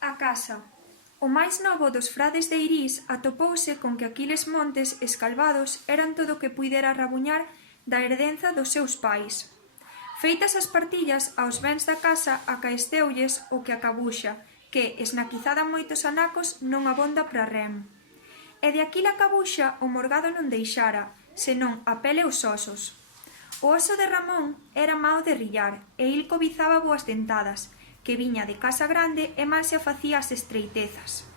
A casa. O máis novo dos frades de Irís atopouse con que aquiles montes escalvados eran todo o que puidera rabuñar da herdenza dos seus pais. Feitas as partillas aos bens da casa, acaesteulles o que acabuxa, que, esnaquizada moitos anacos, non abonda para remo. E de aquila cabuxa o morgado non deixara, senón a pele e os osos. O oso de Ramón era mao de rillar, e il cobizaba boas dentadas, que viña de casa grande e mal se afacía as estreitezas.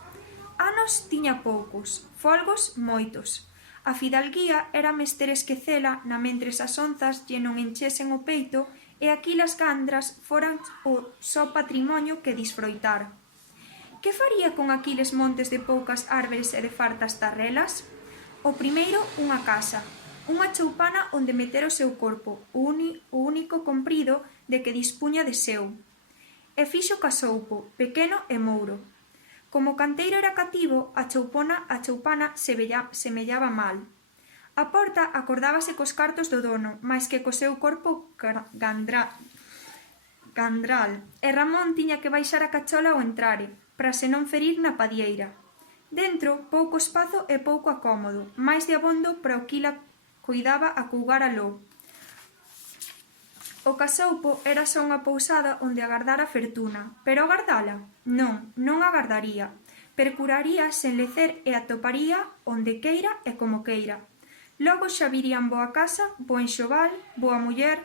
Anos tiña poucos, folgos moitos. A fidalguía era mester esquecela na mentres as onzas lle non enchesen o peito e aquilas gandras foran o só patrimonio que disfroitar. Que faría con aquiles montes de poucas árbores e de fartas tarrelas? O primeiro, unha casa, unha choupana onde meter o seu corpo, o único comprido de que dispuña de seu. E fixo casoupo, pequeno e mouro. Como o canteiro era cativo, a choupana semellaba mal. A porta acordábase cos cartos do dono, máis que co seu corpo gandral, e Ramón tiña que baixar a cachola ao entrare, para se non ferir na padieira. Dentro, pouco espazo e pouco acómodo, máis de abondo para o que la cuidaba a cougar aló. O casoupo era só unha pousada onde agardar a fertuna, pero agardala? Non agardaría. Percuraría sen lecer e atoparía onde queira e como queira. Logo xa virían boa casa, bo enxoval, boa muller.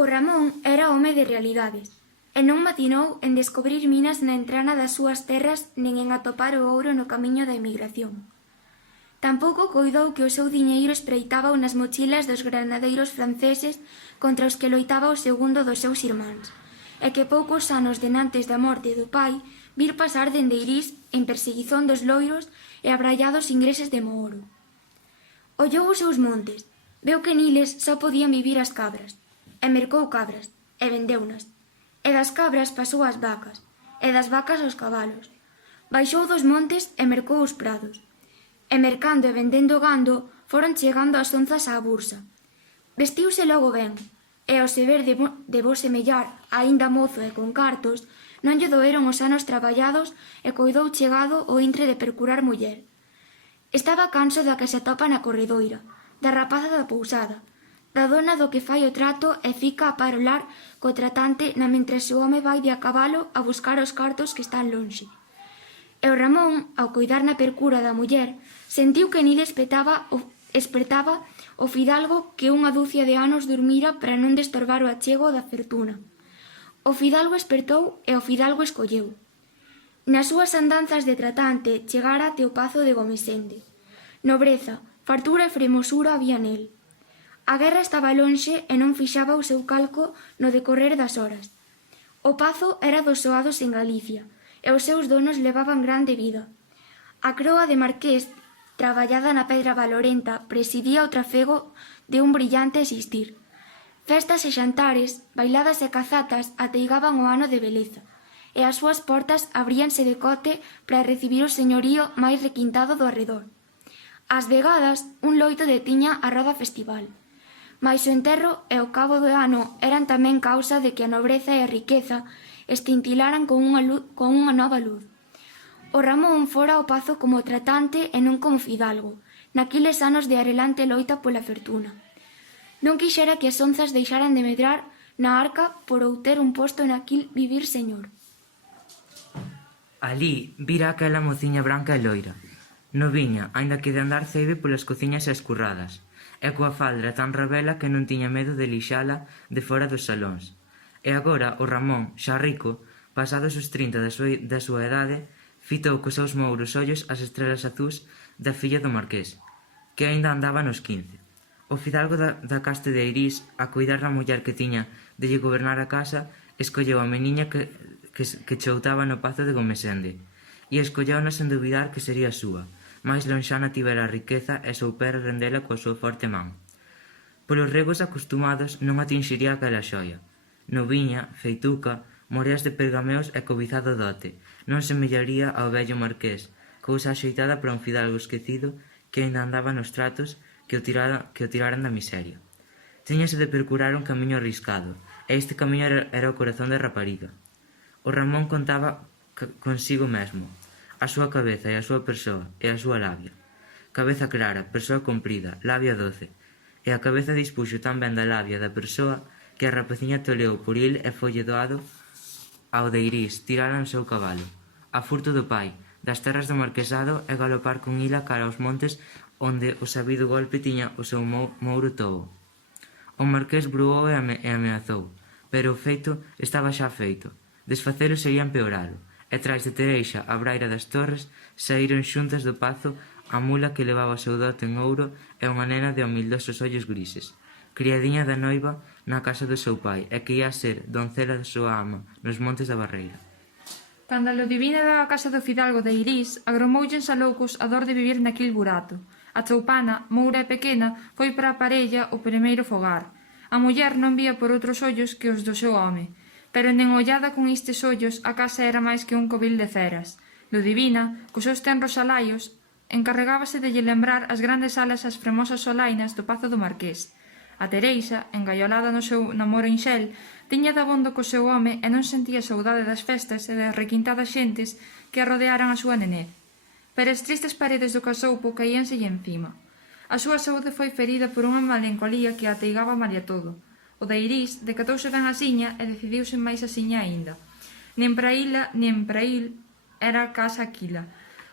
O Ramón era home de realidades, e non matinou en descobrir minas na entrana das súas terras nen en atopar o ouro no camiño da emigración. Tampouco coidou que o seu diñeiro espreitaba nas mochilas dos granadeiros franceses contra os que loitaba o segundo dos seus irmáns, e que poucos anos denantes da morte do pai vir pasar dende Irís en perseguizón dos loiros e abrallados ingleses de Mooro. Ollou os seus montes, veu que niles só podían vivir as cabras, e mercou cabras, e vendeunas, e das cabras pasou ás vacas, e das vacas aos cabalos. Baixou dos montes e mercou os prados, e mercando e vendendo gando foron chegando as onzas á bursa. Vestiuse logo ben, e ao se ver de bo semellar, aínda mozo e con cartos, non lle doeron os anos traballados e coidou chegado o intre de percurar muller. Estaba canso da que se atopa na corredoira, da rapaza da pousada, da dona do que fai o trato e fica a parolar co tratante na mentres o home vai de a cabalo a buscar os cartos que están lonxe. E o Ramón, ao coidar na percura da muller, sentiu que nile espertaba o fidalgo que unha dúcia de anos durmira para non destorbar o achego da fertuna. O fidalgo espertou e o fidalgo escolleu. Nas súas andanzas de tratante chegara até o pazo de Gomesende. Nobreza, fartura e fremosura había nel. A guerra estaba lonxe e non fixaba o seu calco no decorrer das horas. O pazo era dos soados en Galicia, e os seus donos levaban grande vida. A croa de marqués, traballada na pedra valorenta, presidía o trafego de un brillante existir. Festas e xantares, bailadas e cazatas ateigaban o ano de beleza, e as súas portas abríanse de cote para recibir o señorío máis requintado do arredor. Ás vegadas, un loito detiña a roda festival, mais o enterro e o cabo do ano eran tamén causa de que a nobreza e a riqueza escintilaran con unha nova luz. O Ramón fora ao pazo como tratante e non como fidalgo, naquiles anos de arelante loita pola fertuna. Non quixera que as onzas deixaran de medrar na arca por ou ter un posto naquil vivir señor. Alí vira aquela mociña branca e loira. No viña, aínda que de andar ceibe polas cociñas e escurradas, e coa faldra tan rebela que non tiña medo de lixala de fora dos salóns. E agora o Ramón, xa rico, pasados os 30 da súa edade, fitou cos seus mouros ollos as estrelas azús da filla do marqués, que aínda andaba nos 15. O fidalgo da caste de Irís, a cuidar da muller que tiña de lle gobernar a casa, escolleu a meniña que choutaba no pazo de Gomesende, e escolleuna sen duvidar que sería súa, máis lonxana tivera a riqueza e soupera rendela coa súa forte man. Polos regos acostumados non atinxiría aquela xoia. Noviña, feituca, moreas de pergameos e cobizado dote, non semellaría ao vello marqués, cousa axeitada para un fidalgo esquecido que aínda andaba nos tratos que o tiraran da miseria. Tíñase de percurar un camiño arriscado, e este camiño era o corazón da rapariga. O Ramón contaba consigo mesmo, a súa cabeza e a súa persoa e a súa labia. Cabeza clara, persoa comprida, labia doce, e a cabeza dispuxo tan ben da labia da persoa que a rapaciña toleou por il e folle doado ao de Irís tirala no seu cabalo, a furto do pai, das terras do marquesado e galopar con ila cara aos montes onde o sabido golpe tiña o seu mouro tobo. O marqués bruou e ameazou, pero o feito estaba xa feito. Desfacelo sería empeoralo, e trais de Tereixa a Braira das Torres saíron xuntas do pazo a mula que levaba o seu dote en ouro e unha nena de humildosos ollos grises, criadiña da noiva na casa do seu pai e que ia ser doncela da súa ama nos montes da Barreira. Cando a Ludivina daba a casa do fidalgo de Irís, agromoullense a loucos a dor de vivir naquil burato. A choupana, moura e pequena, foi para a parella o primeiro fogar. A muller non vía por outros ollos que os do seu home, pero nen ollada con estes ollos a casa era máis que un covil de feras. Ludivina, cos seus tenros alaios, encarregábase de lle lembrar as grandes alas as fremosas solainas do pazo do marqués. A Tereixa, engaiolada no seu namoro inxel, tiña dabondo co seu home e non sentía saudade das festas e das requintadas xentes que a rodearan a súa nenez. Pero as tristes paredes do casoupo caíanselle encima. A súa saúde foi ferida por unha melancolía que a ateigaba malia todo. O de Irís decatouse ben asiña e decidiuse máis asiña aínda. Nen para ila, nen para il era a casa aquila.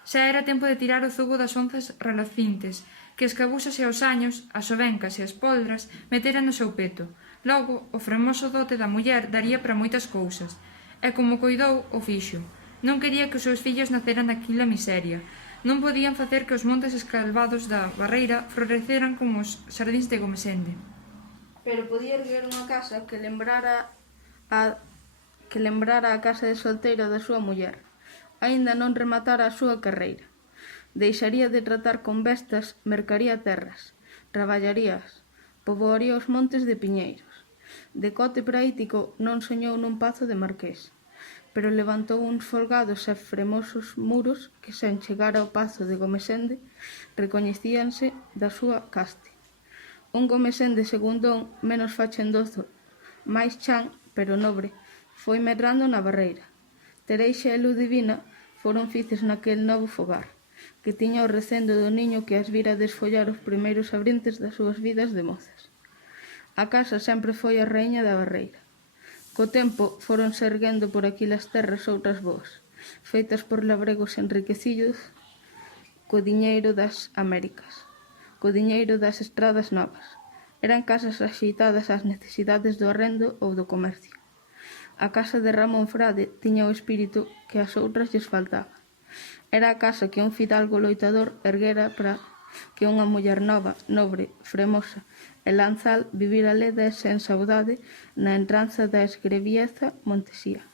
Xa era tempo de tirar o zugo das onzas relocintes, que as cabusas e os años, as ovencas e as poldras meteran no seu peto. Logo, o fremoso dote da muller daría para moitas cousas. E como coidou, o fixo. Non quería que os seus fillos naceran naquila miseria. Non podían facer que os montes escalvados da Barreira floreceran como os xardíns de Gomesende. Pero podía erguer unha casa que lembrara a casa de solteira da súa muller. Aínda non rematara a súa carreira. Deixaría de tratar con bestas, mercaría terras, traballarías, poboaría os montes de piñeiros. De cote praítico non soñou nun pazo de marqués, pero levantou uns folgados e fremosos muros que, sen chegar ao pazo de Gomesende, recoñecíanse da súa caste. Un Gomesende segundón, menos fachendozo, máis chan, pero nobre, foi medrando na Barreira. Tereixa e Ludivina foron fices naquel novo fogar, que tiña o recendo do niño que as vira desfollar os primeiros abrintes das súas vidas de mozas. A casa sempre foi a raíña da Barreira. Co tempo foronse erguendo por aquí as terras outras boas, feitas por labregos enriquecidos co diñeiro das Américas, co diñeiro das estradas novas. Eran casas axeitadas ás necesidades do arrendo ou do comercio. A casa de Ramón Frade tiña o espírito que ás outras lles faltaba. Era a casa que un fidalgo loitador erguera para que unha muller nova, nobre, fremosa e lanzal vivira leda e sen saudade na entranza da esgrevieza Montesía.